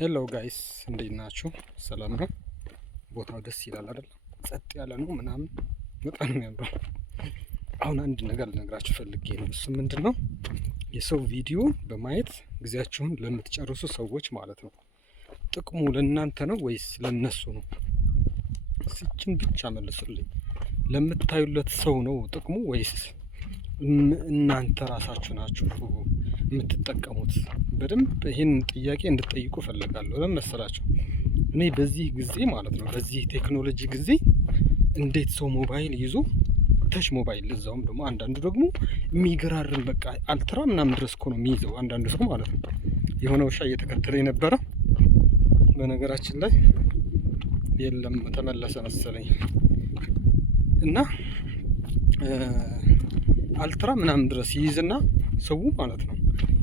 ሄሎ ጋይስ እንዴት ናችሁ? ሰላም ነው? ቦታው ደስ ይላል አይደል? ጸጥ ያለ ነው ምናምን በጣም ነው የሚያምረው። አሁን አንድ ነገር ልነግራችሁ ፈልጌ ነው። እሱ ምንድነው? የሰው ቪዲዮ በማየት ጊዜያችሁን ለምትጨርሱ ሰዎች ማለት ነው። ጥቅሙ ለእናንተ ነው ወይስ ለነሱ ነው? እሱን ብቻ መልሱልኝ። ለምታዩለት ሰው ነው ጥቅሙ ወይስ እናንተ ራሳችሁ ናችሁ የምትጠቀሙት? በደንብ ይህን ጥያቄ እንድትጠይቁ ፈልጋለሁ። ለምን መሰላችሁ? እኔ በዚህ ጊዜ ማለት ነው በዚህ ቴክኖሎጂ ጊዜ እንዴት ሰው ሞባይል ይዞ ተች ሞባይል እዛውም ደግሞ አንዳንዱ ደግሞ የሚገራርም በቃ አልትራ ምናምን ድረስ እኮ ነው የሚይዘው አንዳንዱ ሰው ማለት ነው። የሆነ ውሻ እየተከተለ የነበረ በነገራችን ላይ የለም ተመለሰ መሰለኝ እና አልትራ ምናምን ድረስ ይይዝና ሰው ማለት ነው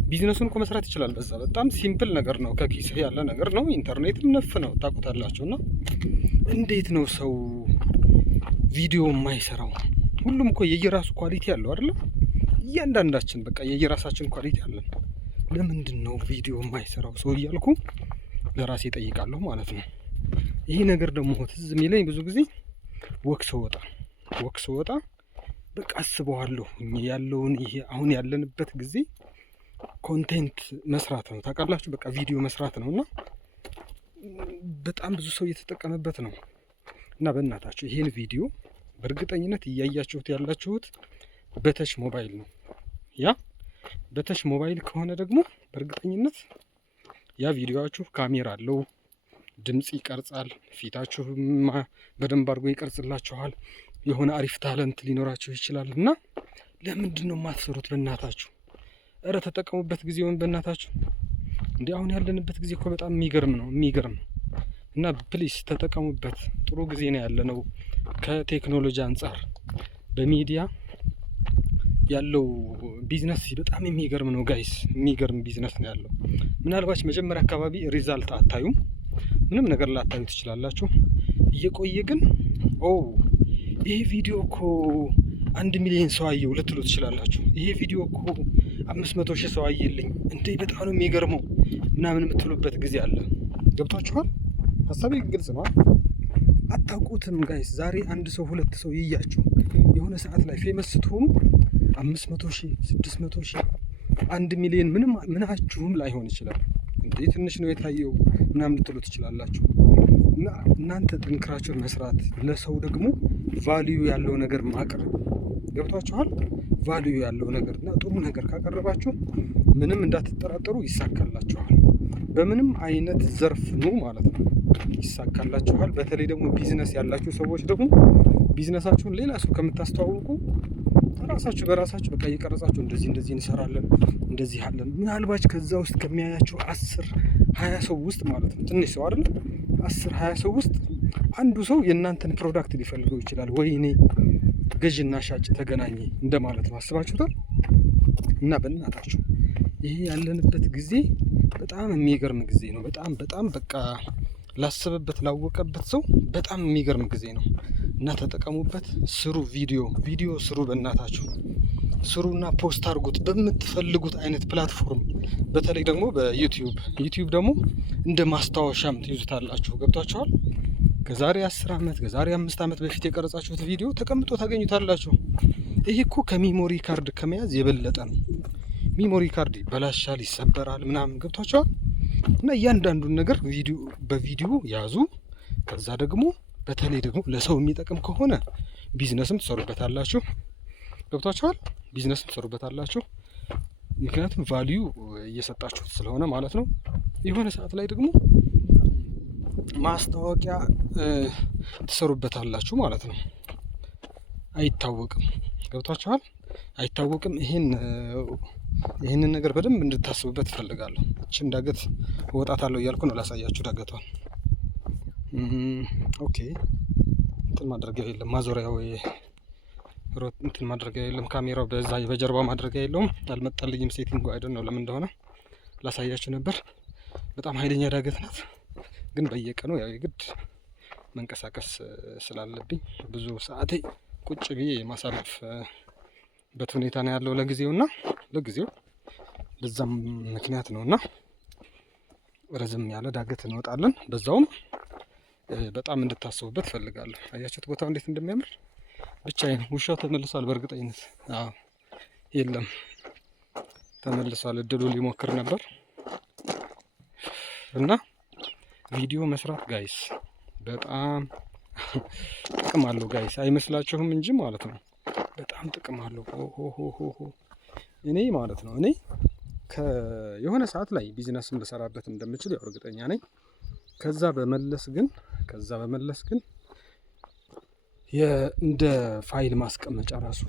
ቢዝነሱን እኮ መስራት ይችላል። በዛ በጣም ሲምፕል ነገር ነው፣ ከኪስ ያለ ነገር ነው። ኢንተርኔትም ነፍ ነው ታውቁታላችሁ። እና እንዴት ነው ሰው ቪዲዮ የማይሰራው? ሁሉም እኮ የየራሱ ኳሊቲ አለው አይደለ? እያንዳንዳችን በቃ የየራሳችን ኳሊቲ አለን። ለምንድን ነው ቪዲዮ የማይሰራው ሰው እያልኩ ለራሴ ጠይቃለሁ ማለት ነው። ይሄ ነገር ደግሞ ትዝ የሚለኝ ብዙ ጊዜ ወክ ስወጣ በቃ አስበዋለሁ ያለውን ይሄ አሁን ያለንበት ጊዜ ኮንቴንት መስራት ነው ታውቃላችሁ። በቃ ቪዲዮ መስራት ነው እና በጣም ብዙ ሰው እየተጠቀመበት ነው። እና በእናታችሁ ይሄን ቪዲዮ በእርግጠኝነት እያያችሁት ያላችሁት በተች ሞባይል ነው። ያ በተች ሞባይል ከሆነ ደግሞ በእርግጠኝነት ያ ቪዲዮአችሁ ካሜራ አለው፣ ድምጽ ይቀርጻል፣ ፊታችሁ በደንብ አድርጎ ይቀርጽላችኋል። የሆነ አሪፍ ታለንት ሊኖራችሁ ይችላል። እና ለምንድን ነው የማትሰሩት? በእናታችሁ እረ ተጠቀሙበት ጊዜውን በእናታችሁ። እንዲህ አሁን ያለንበት ጊዜ እኮ በጣም የሚገርም ነው። እና ፕሊስ ተጠቀሙበት። ጥሩ ጊዜ ነው ያለነው። ከቴክኖሎጂ አንጻር በሚዲያ ያለው ቢዝነስ በጣም የሚገርም ነው ጋይስ፣ የሚገርም ቢዝነስ ነው ያለው። ምናልባት መጀመሪያ አካባቢ ሪዛልት አታዩም፣ ምንም ነገር ላታዩ ትችላላችሁ። እየቆየ ግን ይሄ ቪዲዮ እኮ 1 ሚሊዮን ሰው አየው ልትሉ ትችላላችሁ። ይሄ ቪዲዮ እኮ 500,000 ሰው አየልኝ እንዴ በጣም ነው የሚገርመው ምናምን የምትሉበት ጊዜ አለ። ገብቷችኋል? ሀሳቤ ግልጽ ነው። አታውቁትም ጋይስ። ዛሬ አንድ ሰው 2 ሰው ይያችሁ የሆነ ሰዓት ላይ ፌመስ ስትሆኑ 500,000 600,000 1 ሚሊዮን ምናችሁም ላይሆን ይችላል። እንዴ ትንሽ ነው የታየው ምናምን ልትሉ ትችላላችሁ። እና እናንተ ጠንክራችሁ መስራት፣ ለሰው ደግሞ ቫልዩ ያለው ነገር ማቅረብ። ገብቷችኋል? ቫልዩ ያለው ነገር እና ጥሩ ነገር ካቀረባችሁ ምንም እንዳትጠራጠሩ ይሳካላችኋል። በምንም አይነት ዘርፍ ነው ማለት ነው ይሳካላችኋል። በተለይ ደግሞ ቢዝነስ ያላችሁ ሰዎች ደግሞ ቢዝነሳችሁን ሌላ ሰው ከምታስተዋውቁ ራሳችሁ በራሳችሁ በቃ እየቀረጻችሁ እንደዚህ እንሰራለን እንደዚህ አለን። ምናልባት ከዛ ውስጥ ከሚያያችሁ 10-20 ሰው ውስጥ ማለት ነው ትንሽ ሰው አይደለም 10-20 ሰው ውስጥ አንዱ ሰው የእናንተን ፕሮዳክት ሊፈልገው ይችላል። ወይኔ ገዥና ሻጭ ተገናኘ እንደማለት ነው። አስባችሁታል? እና በእናታችሁ ይሄ ያለንበት ጊዜ በጣም የሚገርም ጊዜ ነው። በጣም በቃ ላሰበበት ላወቀበት ሰው በጣም የሚገርም ጊዜ ነው። እና ተጠቀሙበት፣ ስሩ፣ ቪዲዮ ስሩ፣ በእናታችሁ ስሩና ፖስት አድርጉት በምትፈልጉት አይነት ፕላትፎርም። በተለይ ደግሞ በዩቲዩብ ደግሞ እንደ ማስታወሻም ትይዙታላችሁ። ገብቷችኋል? ከዛሬ 10 ዓመት ከዛሬ 5 ዓመት በፊት የቀረጻችሁት ቪዲዮ ተቀምጦ ታገኙታላችሁ። ይሄ እኮ ከሚሞሪ ካርድ ከመያዝ የበለጠ ነው። ሚሞሪ ካርድ ይበላሻል፣ ይሰበራል ምናምን። ገብቷችኋል? እና እያንዳንዱን ነገር በቪዲዮ ያዙ። ከዛ ደግሞ በተለይ ደግሞ ለሰው የሚጠቅም ከሆነ ቢዝነስም ትሰሩበታላችሁ። ገብቷችኋል? ቢዝነስም ትሰሩበታላችሁ። ምክንያቱም ቫልዩ እየሰጣችሁት ስለሆነ ማለት ነው። የሆነ ሰዓት ላይ ደግሞ ማስታወቂያ ትሰሩበታላችሁ ማለት ነው። አይታወቅም። ገብቷችኋል? አይታወቅም። ይህንን ነገር በደንብ እንድታስቡበት እፈልጋለሁ። እችን ዳገት እወጣታለሁ እያልኩ ነው ላሳያችሁ ዳገቷን። ኦኬ እንትን ማድረጊያ የለም፣ ማዞሪያው እንትን ማድረጊያ የለም። ካሜራው በጀርባ ማድረጊያ የለውም። አልመጣልኝም ሴቲንግ አይደል ነው ለምን እንደሆነ ላሳያችሁ ነበር። በጣም ኃይለኛ ዳገት ናት። ግን በየቀኑ ያው የግድ መንቀሳቀስ ስላለብኝ ብዙ ሰዓቴ ቁጭ ብዬ ማሳለፍበት ሁኔታ ነው ያለው ለጊዜው በዛም ምክንያት ነውና ረዘም ያለ ዳገት እንወጣለን። በዛውም በጣም እንድታስቡበት ፈልጋለሁ። አያችሁት ቦታው እንዴት እንደሚያምር። ብቻዬን ውሻው ተመልሷል በእርግጠኝነት። አዎ የለም ተመልሷል። እድሉ ሊሞክር ነበር እና ቪዲዮ መስራት ጋይስ በጣም ጥቅም አለው ጋይስ፣ አይመስላችሁም እንጂ ማለት ነው። በጣም ጥቅም አለው። እኔ ማለት ነው እኔ የሆነ ሰዓት ላይ ቢዝነስም ልሰራበት እንደምችል ያው እርግጠኛ ነኝ። ከዛ በመለስ ግን እንደ ፋይል ማስቀመጫ ራሱ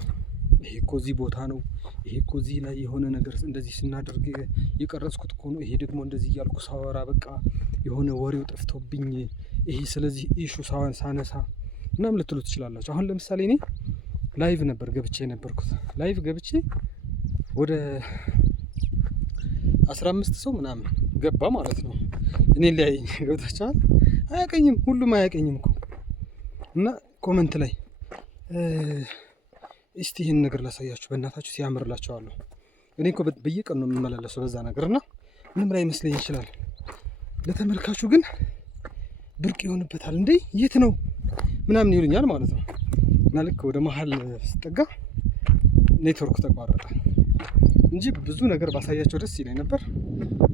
ይሄ እኮ እዚህ ቦታ ነው፣ ይሄ እኮ እዚህ ላይ የሆነ ነገር እንደዚህ ስናደርግ የቀረጽኩት እኮ ነው፣ ይሄ ደግሞ እንደዚህ እያልኩ ሳወራ በቃ የሆነ ወሬው ጠፍቶብኝ ይሄ ስለዚህ ኢሹ ሳነሳ ምናምን ልትሉ ትችላላችሁ። አሁን ለምሳሌ እኔ ላይቭ ነበር ገብቼ የነበርኩት። ላይቭ ገብቼ ወደ 15 ሰው ምናምን ገባ ማለት ነው። እኔ ሊያየኝ ገብታችኋል። አያቀኝም፣ ሁሉም አያቀኝም እኮ እና ኮመንት ላይ እስቲ ይህን ነገር ላሳያችሁ በእናታችሁ ሲያምርላችኋለሁ። እኔ እኮ በየቀኑ ነው የምመላለሰው በዛ ነገር እና ምንም ላይ መስለኝ ይችላል። ለተመልካቹ ግን ብርቅ ይሆንበታል። እንዴ የት ነው ምናምን ይሉኛል ማለት ነው። እና ልክ ወደ መሀል ስጠጋ ኔትወርክ ተቋረጠ እንጂ ብዙ ነገር ባሳያቸው ደስ ይለኝ ነበር።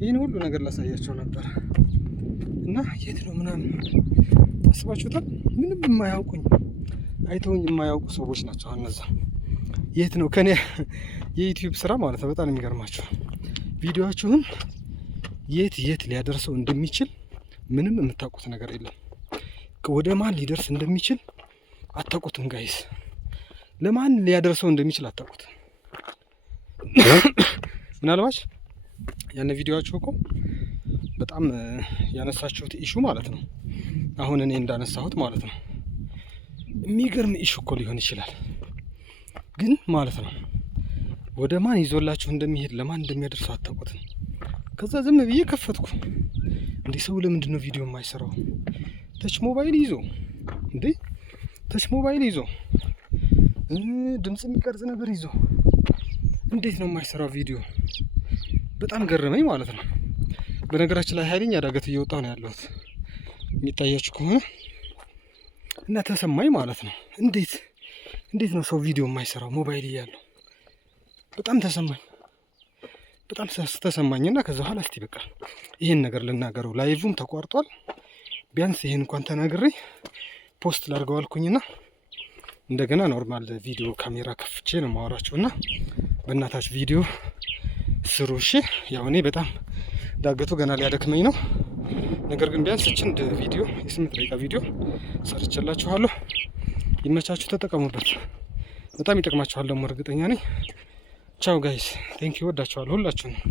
ይህን ሁሉ ነገር ላሳያቸው ነበር እና የት ነው ምናምን አስባችሁታል። ምንም የማያውቁኝ አይተውኝ የማያውቁ ሰዎች ናቸው እነዛ። የት ነው ከኔ የዩቲዩብ ስራ ማለት ነው። በጣም የሚገርማችሁ ቪዲዮአችሁን የት ሊያደርሰው እንደሚችል ምንም የምታውቁት ነገር የለም። ወደ ማን ሊደርስ እንደሚችል አታውቁትም ጋይስ። ለማን ሊያደርሰው እንደሚችል አታውቁትም። ምናልባት ያን ቪዲዮአችሁ እኮ በጣም ያነሳችሁት ኢሹ ማለት ነው፣ አሁን እኔ እንዳነሳሁት ማለት ነው፣ የሚገርም ኢሹ እኮ ሊሆን ይችላል። ግን ማለት ነው ወደ ማን ይዞላችሁ እንደሚሄድ ለማን እንደሚያደርሰው አታውቁትም። ከዛ ዝም ብዬ ከፈትኩ። እንዴ ሰው ለምንድን ነው ቪዲዮ የማይሰራው? ተች ሞባይል ይዞ ድምጽ የሚቀርጽ ነገር ይዞ እንዴት ነው የማይሰራው ቪዲዮ? በጣም ገረመኝ ማለት ነው። በነገራችን ላይ ኃይለኛ ዳገት እየወጣሁ ነው ያለሁት የሚታያችሁ ከሆነ እና ተሰማኝ ማለት ነው። እንዴት ነው ሰው ቪዲዮ የማይሰራው ሞባይል እያለው? በጣም ተሰማኝና ከዛ በኋላ እስቲ በቃ ይሄን ነገር ልናገረው። ላይቭም ተቋርጧል። ቢያንስ ይሄን እንኳን ተናግሬ ፖስት ላድርገው አልኩኝና እንደገና ኖርማል ቪዲዮ ካሜራ ከፍቼ ነው ማወራችሁና በእናታችሁ ቪዲዮ ስሩ እሺ። ያው እኔ በጣም ዳገቱ ገና ሊያደክመኝ ነው። ነገር ግን ቢያንስ እችን ቪዲዮ የ8 ደቂቃ ቪዲዮ ሰርቼላችኋለሁ። ይመቻችሁ፣ ተጠቀሙበት። በጣም ይጠቅማችኋል ደግሞ እርግጠኛ ነኝ። ቻው ጋይስ፣ ቴንክ ዩ፣ ወዳችኋለሁ ሁላችሁንም።